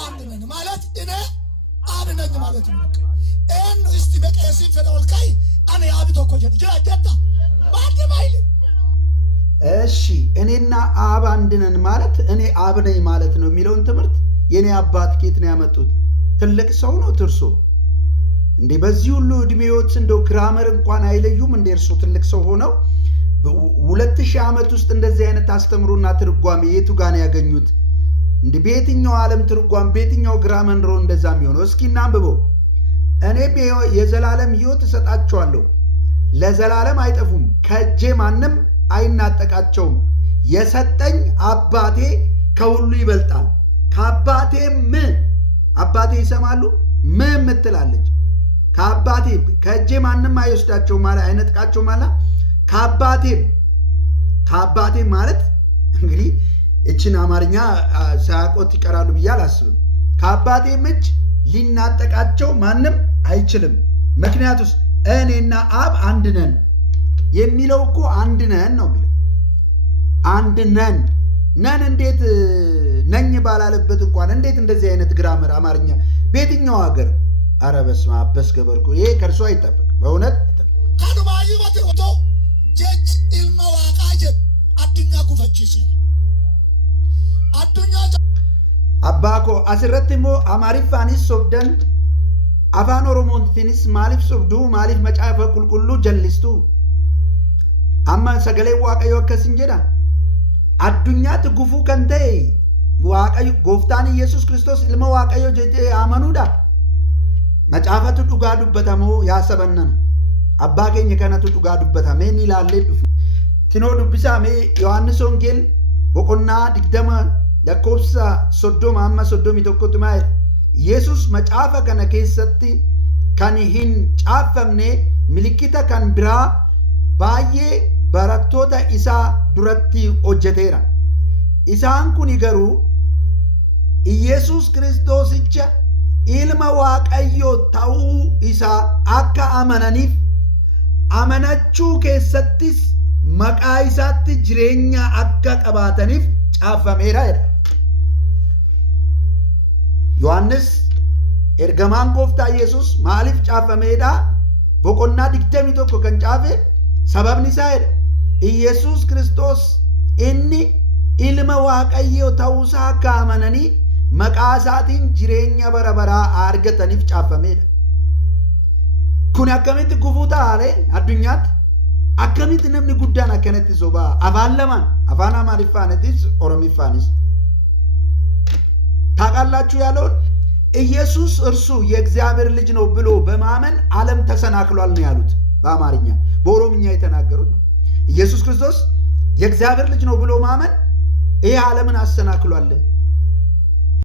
አንድ ነን ማለት እኔ አብ ነኝ ማለት ነው። እን እስቲ በቀሲ ፈደልካይ አኔ አብ ተኮጀ ጀታ ባደባይል እሺ እኔና አብ አንድ ነን ማለት እኔ አብ ነኝ ማለት ነው የሚለውን ትምህርት የኔ አባት ኬት ነው ያመጡት? ትልቅ ሰው ነው ትርሶ እንዴ? በዚህ ሁሉ እድሜዎት እንደው ግራመር እንኳን አይለዩም እንዴ? እርሱ ትልቅ ሰው ሆነው 2000 ዓመት ውስጥ እንደዚህ አይነት አስተምሮና ትርጓሜ የቱ ጋር ነው ያገኙት እንዴ? በየትኛው ዓለም ትርጓሜ በየትኛው ግራመር ነው እንደዛ የሚሆነው? እስኪ እናንብበው። እኔ የዘላለም ሕይወት እሰጣቸዋለሁ፣ ለዘላለም አይጠፉም፣ ከእጄ ማንም አይናጠቃቸውም። የሰጠኝ አባቴ ከሁሉ ይበልጣል። ከአባቴም አባቴ ይሰማሉ ምትላለች። ከአባቴ ከእጄ ማንም አይወስዳቸው ማለት አይነጥቃቸው ማለት ከአባቴም ማለት እንግዲህ እችን አማርኛ ሳያቆት ይቀራሉ ብዬ አላስብም። ከአባቴም እጅ ሊናጠቃቸው ማንም አይችልም። ምክንያቱስ እኔና አብ አንድ ነን የሚለው እኮ አንድ ነን ነው የሚለው። አንድ ነን እንዴት ነኝ ባላለበት እንኳን እንዴት እንደዚህ አይነት ግራመር አማርኛ በየትኛው ሀገር? ኧረ በስመ አብ በስገበርኩ ይሄ ከእርሱ አይጠበቅም፣ በእውነት ካዱማይ ወጥቶ ጀጅ ኢልመዋቃጀ አዱኛ ኩፈቺስ አዱኛ አባኮ አስረትሞ አማሪፋኒስ ሶብደን አፋን ኦሮሞንቲኒስ ማሊፍ ሶብዱ ማሊፍ መጫፈ ቁልቁሉ ጀልስቱ አማ ሰገሌ ዋቀዮ ከስንጀዳ አዱኛት ጉፉ ከንተ ዋቀዩ ጎፍታን ኢየሱስ ክርስቶስ ኢልመ ዋቀዮ ጀጀ አመኑዳ መጫፈቱ ዱጋ ዱበታሞ ያሰበነን አባ ኬኝ ከነቱ ዱጋ ዱበታሜ ኒላሌ ዱፍ ትኖ ዱብሳሜ ዮሐንስ ወንጌል ቦቆና ድግደማ ለኮብሳ ሶዶም አማ ሶዶም ይተኮቱማ ኢየሱስ መጫፈ ከነ ኬሰቲ ከኒሂን ጫፈምኔ ምልክተ ከን ብራ ባዬ barattoota isaa duratti hojjeteera. Isaan kun garuu Iyesuus Kiristoosicha ilma Waaqayyoo ta'uu isaa akka amananiif amanachuu keessattis maqaa isaatti jireenya akka qabaataniif caafameera jedha. Yohannis ergamaan gooftaa Yesuus maaliif caafameedha? Boqonnaa 21 kan caafe sababni isaa jedha. ኢየሱስ ክርስቶስ እኒ ኢልመ ዋቀዮ ተውሳ ካመነኒ መቃሳቲን ጅሬኛ በረበራ አርገተኒፍ ጫፈሜደ ኩን አከሚት ጉፉታ አለ አዱኛት አከሚት ነምኒ ጉዳን አከነት ዞባ አባለማን አፋና ማሪፋነቲስ ኦሮሚፋኒስ ታቃላችሁ ያለውን ኢየሱስ እርሱ የእግዚአብሔር ልጅ ነው ብሎ በማመን ዓለም ተሰናክሏል ነው ያሉት። በአማርኛ በኦሮምኛ የተናገሩት ነው። ኢየሱስ ክርስቶስ የእግዚአብሔር ልጅ ነው ብሎ ማመን ይሄ ዓለምን አሰናክሏል።